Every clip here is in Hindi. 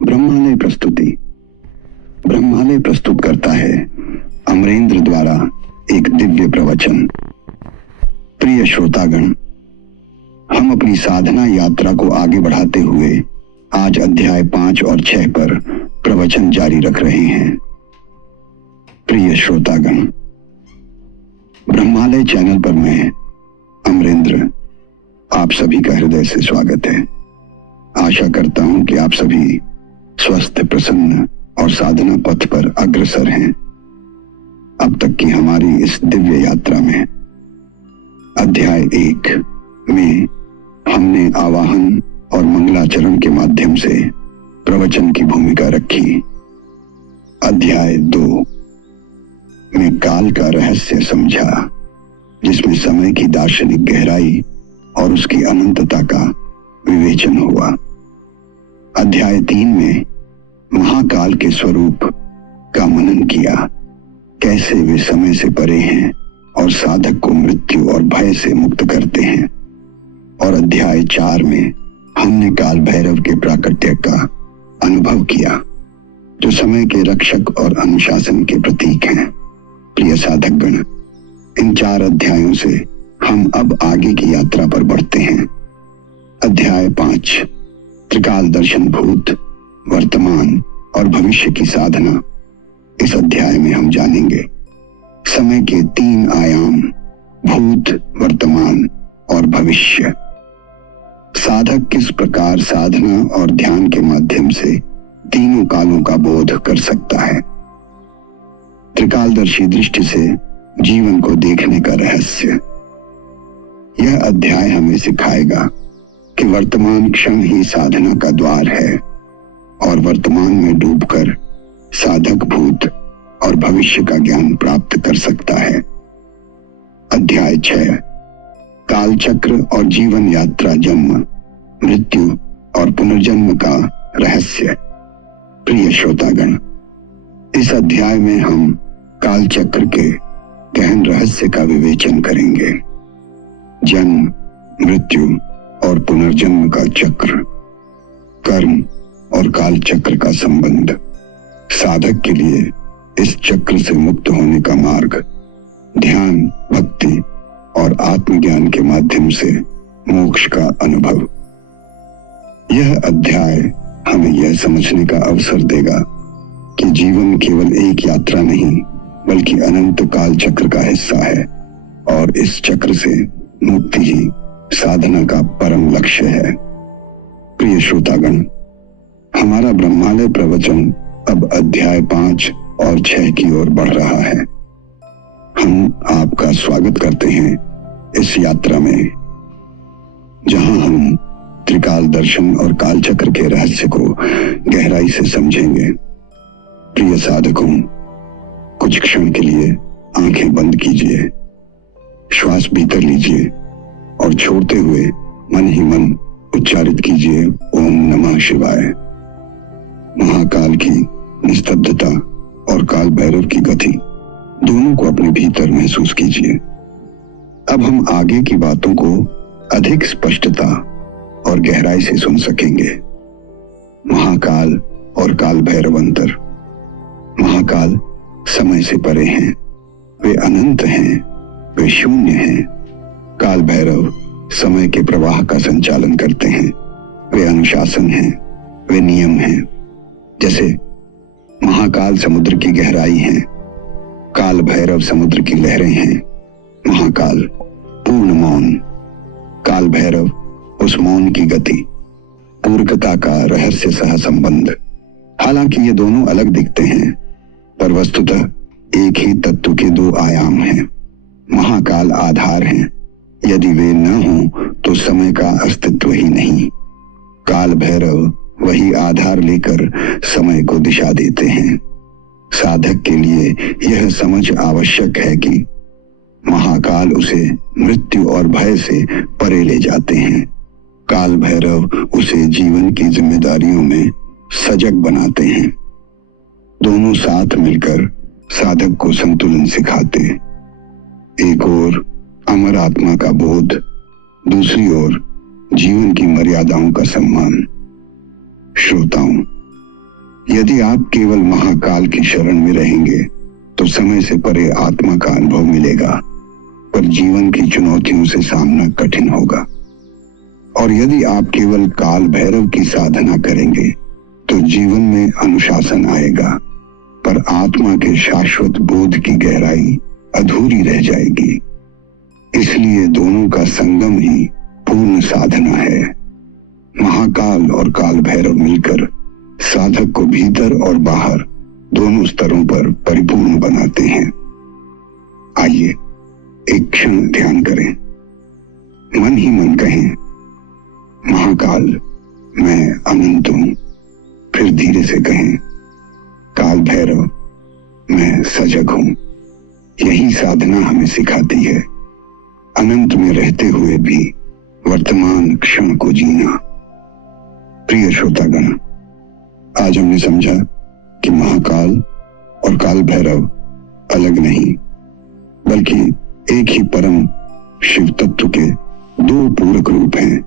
ब्रह्मालय प्रस्तुति। ब्रह्मालय प्रस्तुत करता है अमरेंद्र द्वारा एक दिव्य प्रवचन। प्रिय श्रोतागण, हम अपनी साधना यात्रा को आगे बढ़ाते हुए आज अध्याय 5 और 6 पर प्रवचन जारी रख रहे हैं। प्रिय श्रोतागण, ब्रह्मालय चैनल पर मैं अमरेंद्र आप सभी का हृदय से स्वागत है। आशा करता हूं कि आप सभी स्वस्थ, प्रसन्न और साधना पथ पर अग्रसर हैं। अब तक की हमारी इस दिव्य यात्रा में अध्याय 1 में हमने आवाहन और मंगलाचरण के माध्यम से प्रवचन की भूमिका रखी। अध्याय 2 में काल का रहस्य समझा, जिसमें समय की दार्शनिक गहराई और उसकी अनंतता का विवेचन हुआ। अध्याय 3 में महाकाल के स्वरूप का मनन किया, कैसे वे समय से परे हैं और साधक को मृत्यु और भय से मुक्त करते हैं। और अध्याय 4 में हमने काल भैरव के प्राकट्य का अनुभव किया, जो समय के रक्षक और अनुशासन के प्रतीक हैं। प्रिय साधकगण, इन 4 अध्यायों से हम अब आगे की यात्रा पर बढ़ते हैं। अध्याय 5 त्रिकाल दर्शन, भूत, वर्तमान और भविष्य की साधना। इस अध्याय में हम जानेंगे समय के 3 आयाम, भूत, वर्तमान और भविष्य। साधक किस प्रकार साधना और ध्यान के माध्यम से तीनों कालों का बोध कर सकता है। त्रिकालदर्शी दृष्टि से जीवन को देखने का रहस्य। यह अध्याय हमें सिखाएगा कि वर्तमान क्षण ही साधना का द्वार है और वर्तमान में डूबकर साधक भूत और भविष्य का ज्ञान प्राप्त कर सकता है। अध्याय 6 कालचक्र और जीवन यात्रा, जन्म, मृत्यु और पुनर्जन्म का रहस्य। प्रिय श्रोतागण, इस अध्याय में हम कालचक्र के गहन रहस्य का विवेचन करेंगे। जन्म, मृत्यु और पुनर्जन्म का चक्र, कर्म और काल चक्र का संबंध, साधक के लिए इस चक्र से मुक्त होने का मार्ग, ध्यान, भक्ति और आत्मज्ञान के माध्यम से मोक्ष का अनुभव। यह अध्याय हमें यह समझने का अवसर देगा कि जीवन केवल एक यात्रा नहीं बल्कि अनंत काल चक्र का हिस्सा है और इस चक्र से मुक्ति ही साधना का परम लक्ष्य है। प्रिय श्रोतागण, हमारा ब्रह्मालय प्रवचन अब अध्याय 5 और 6 की ओर बढ़ रहा है। हम आपका स्वागत करते हैं इस यात्रा में, जहां हम त्रिकाल दर्शन और कालचक्र के रहस्य को गहराई से समझेंगे। प्रिय साधकों, कुछ क्षण के लिए आंखें बंद कीजिए, श्वास भीतर लीजिए और छोड़ते हुए मन ही मन उच्चारित कीजिए ओम नमः शिवाय। महाकाल की निस्तब्धता और काल भैरव की गति दोनों को अपने भीतर महसूस कीजिए। अब हम आगे की बातों को अधिक स्पष्टता और गहराई से सुन सकेंगे। महाकाल और काल भैरव अंतर। महाकाल समय से परे हैं, वे अनंत हैं, वे शून्य हैं। काल भैरव समय के प्रवाह का संचालन करते हैं, वे अनुशासन हैं, वे नियम हैं। जैसे महाकाल समुद्र की गहराई है, काल भैरव समुद्र की लहरें हैं। महाकाल पूर्ण मौन, काल भैरव उस मौन की गति, पूर्णता का रहस्य सह संबंध। हालांकि ये दोनों अलग दिखते हैं, पर वस्तुतः एक ही तत्व के 2 आयाम हैं। महाकाल आधार हैं, यदि वे न हों तो समय का अस्तित्व ही नहीं। काल भैरव वही आधार लेकर समय को दिशा देते हैं। साधक के लिए यह समझ आवश्यक है कि महाकाल उसे मृत्यु और भय से परे ले जाते हैं, काल भैरव उसे जीवन की जिम्मेदारियों में सजग बनाते हैं। दोनों साथ मिलकर साधक को संतुलन सिखाते। एक ओर अमर आत्मा का बोध, दूसरी ओर जीवन की मर्यादाओं का सम्मान। श्रोताओं, यदि आप केवल महाकाल की शरण में रहेंगे तो समय से परे आत्मा का अनुभव मिलेगा, पर जीवन की चुनौतियों से सामना कठिन होगा। और यदि आप केवल काल भैरव की साधना करेंगे तो जीवन में अनुशासन आएगा, पर आत्मा के शाश्वत बोध की गहराई अधूरी रह जाएगी। इसलिए दोनों का संगम ही पूर्ण साधना है। महाकाल और काल भैरव मिलकर साधक को भीतर और बाहर दोनों स्तरों पर परिपूर्ण बनाते हैं। आइए एक क्षण ध्यान करें, मन ही मन कहें, महाकाल मैं अनंत हूं। फिर धीरे से कहें, काल भैरव मैं सजग हूं। यही साधना हमें सिखाती है अनंत में रहते हुए भी वर्तमान क्षण को जीना। प्रिय श्रोतागण, आज हमने समझा कि महाकाल और काल भैरव अलग नहीं, बल्कि एक ही परम शिव तत्व के दो पूरक रूप हैं।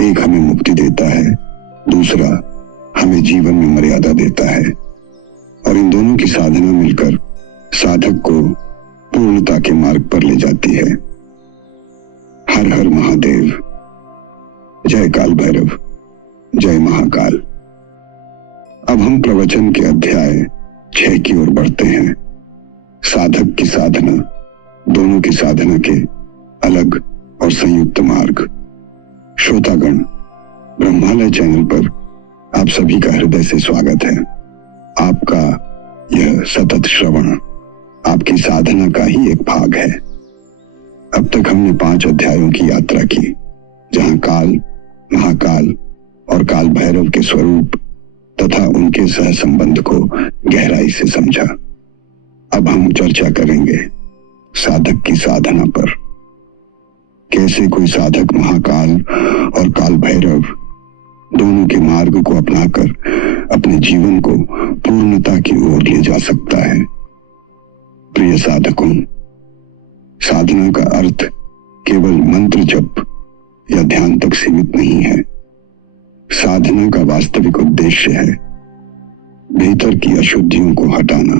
एक हमें मुक्ति देता है, दूसरा हमें जीवन में मर्यादा देता है। और इन दोनों की साधना मिलकर साधक को पूर्णता के मार्ग पर ले जाती है। हर हर महादेव। जय काल भैरव, जय महाकाल। अब हम प्रवचन के अध्याय 6 की ओर बढ़ते हैं। साधक की साधना, दोनों की साधना के अलग और संयुक्त मार्ग। श्रोतागण, ब्रह्मालय चैनल पर आप सभी का हृदय से स्वागत है। आपका यह सतत श्रवण आपकी साधना का ही एक भाग है। अब तक हमने 5 अध्यायों की यात्रा की, जहां काल, महाकाल और काल भैरव के स्वरूप तथा उनके सह संबंध को गहराई से समझा। अब हम चर्चा करेंगे साधक की साधना पर। कैसे कोई साधक महाकाल और काल भैरव दोनों के मार्ग को अपनाकर अपने जीवन को पूर्णता की ओर ले जा सकता है। प्रिय साधकों, साधना का अर्थ केवल मंत्र जप या ध्यान तक सीमित नहीं है। साधना का वास्तविक उद्देश्य है भीतर की अशुद्धियों को हटाना,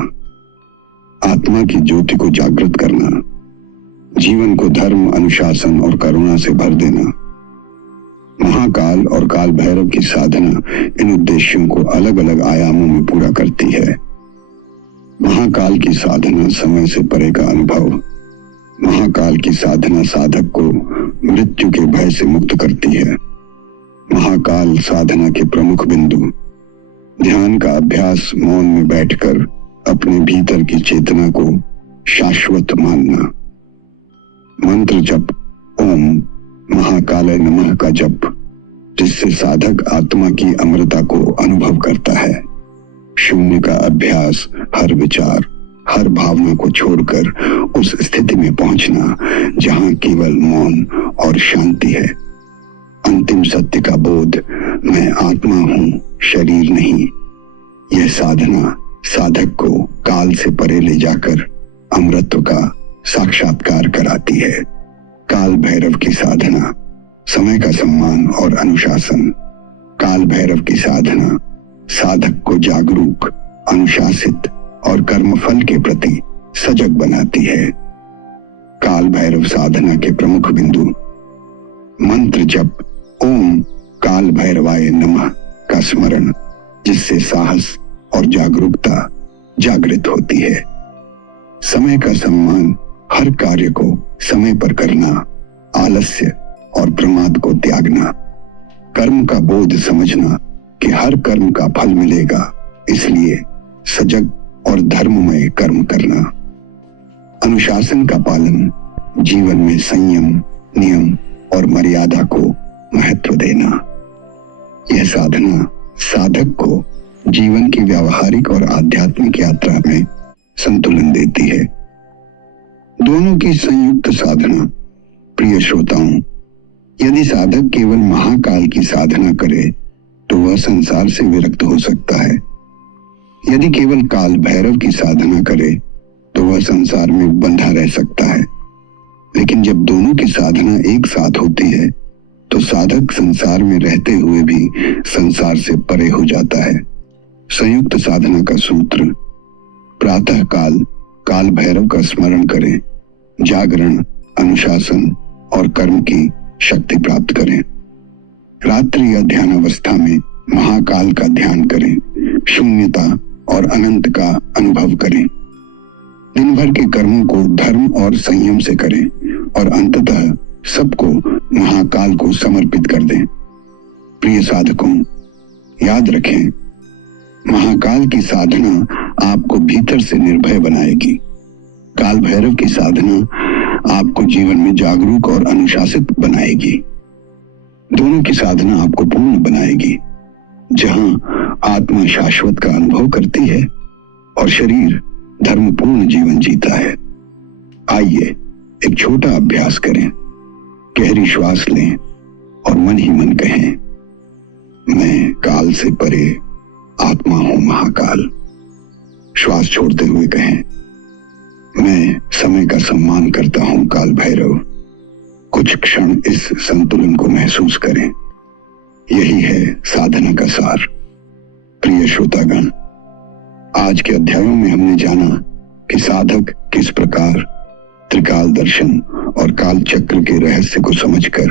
आत्मा की ज्योति को जागृत करना, जीवन को धर्म, अनुशासन और करुणा से भर देना। महाकाल और काल भैरव की साधना इन उद्देश्यों को अलग अलग आयामों में पूरा करती है। महाकाल की साधना समय से परे का अनुभव। महाकाल की साधना साधक को मृत्यु के भय से मुक्त करती है। महाकाल साधना के प्रमुख बिंदु: ध्यान का अभ्यास, मौन में बैठकर अपने भीतर की चेतना को शाश्वत मानना। मंत्र जप, ओम महाकालाय नमः का जप, जिससे साधक आत्मा की अमरता को अनुभव करता है। शून्य का अभ्यास, हर विचार, हर भावना को छोड़कर उस स्थिति में पहुंचना जहां केवल मौन और शांति है। अंतिम सत्य का बोध, मैं आत्मा हूं, शरीर नहीं। यह साधना साधक को काल से परे ले जाकर अमरत्व का साक्षात्कार कराती है। काल भैरव की साधना, समय का सम्मान और अनुशासन। काल भैरव की साधना साधक को जागरूक, अनुशासित और कर्मफल के प्रति सजग बनाती है। काल भैरव साधना के प्रमुख बिंदु: मंत्र जप, ओम काल भैरवाय नमः का स्मरण, जिससे साहस और जागरूकता जागृत होती है। समय का सम्मान, हर कार्य को समय पर करना, आलस्य और प्रमाद को त्यागना। कर्म का बोध समझना कि हर कर्म का फल मिलेगा, इसलिए सजग और धर्ममय कर्म करना। अनुशासन का पालन, जीवन में संयम, नियम और मर्यादा को महत्व देना। यह साधना साधक को जीवन की व्यावहारिक और आध्यात्मिक यात्रा में संतुलन देती है। दोनों की संयुक्त साधना। प्रिय श्रोताओं, यदि साधक केवल महाकाल की साधना करे तो वह संसार से विरक्त हो सकता है। यदि केवल काल भैरव की साधना करे तो वह संसार में बंधा रह सकता है। लेकिन जब दोनों की साधना एक साथ होती है तो साधक संसार में रहते हुए भी संसार से परे हो जाता है। संयुक्त साधना का सूत्र: प्रातः काल काल भैरव का स्मरण करें, जागरण, अनुशासन और कर्म की शक्ति प्राप्त करें। रात्रि या ध्यानावस्था में महाकाल का ध्यान करें, शून्यता और अनंत का अनुभव करें। दिन भर के कर्मों को धर्म और संयम से करें और अंततः सबको महाकाल को समर्पित कर दें। प्रिय साधकों, याद रखें, महाकाल की साधना आपको भीतर से निर्भय बनाएगी। काल भैरव की साधना आपको जीवन में जागरूक और अनुशासित बनाएगी। दोनों की साधना आपको पूर्ण बनाएगी, जहां आत्मा शाश्वत का अनुभव करती है और शरीर धर्मपूर्ण जीवन जीता है। आइए एक छोटा अभ्यास करें। गहरी श्वास लें और मन ही मन कहें, मैं काल से परे आत्मा हूं महाकाल। श्वास छोड़ते हुए कहें, मैं समय का सम्मान करता हूं काल भैरव। कुछ क्षण इस संतुलन को महसूस करें। यही है साधना का सार। प्रिय श्रोतागण, आज के अध्यायों में हमने जाना कि साधक किस प्रकार त्रिकाल दर्शन और काल चक्र के रहस्य को समझकर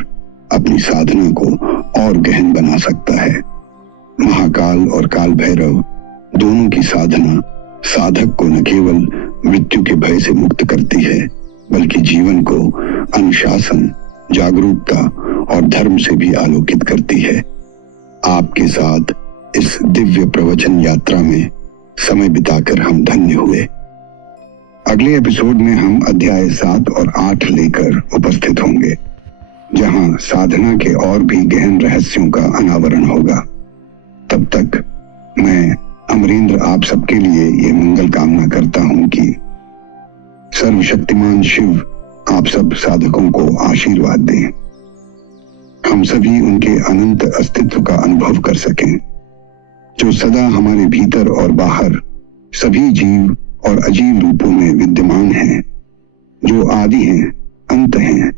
अपनी साधना को और गहन बना सकता है। महाकाल और काल भैरव दोनों की साधना साधक को न केवल मृत्यु के भय से मुक्त करती है, बल्कि जीवन को अनुशासन, जागरूकता और धर्म से भी आलोकित करती है। आपके साथ इस दिव्य प्रवचन यात्रा में समय बिताकर हम धन्य हुए। अगले एपिसोड में हम अध्याय 7 और 8 लेकर उपस्थित होंगे, जहां साधना के और भी गहन रहस्यों का अनावरण होगा। तब तक मैं अमरेंद्र आप सबके लिए ये मंगल कामना करता हूं कि सर्वशक्तिमान शिव आप सब साधकों को आशीर्वाद दें। हम सभी उनके अनंत अस्तित्व का अनुभव कर सकें, जो सदा हमारे भीतर और बाहर सभी जीव और अजीब रूपों में विद्यमान हैं, जो आदि हैं, अंत हैं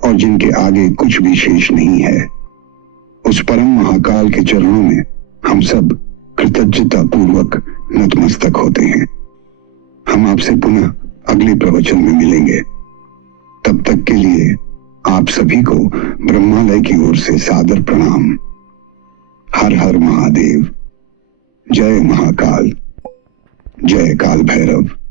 और जिनके आगे कुछ भी शेष नहीं है। उस परम महाकाल के चरणों में हम सब कृतज्ञता पूर्वक नतमस्तक होते हैं। हम आपसे पुनः अगले प्रवचन में मिलेंगे। तब तक के लिए आप सभी को ब्रह्मालय की ओर से सादर प्रणाम। हर हर महादेव। जय महाकाल, जय काल भैरव।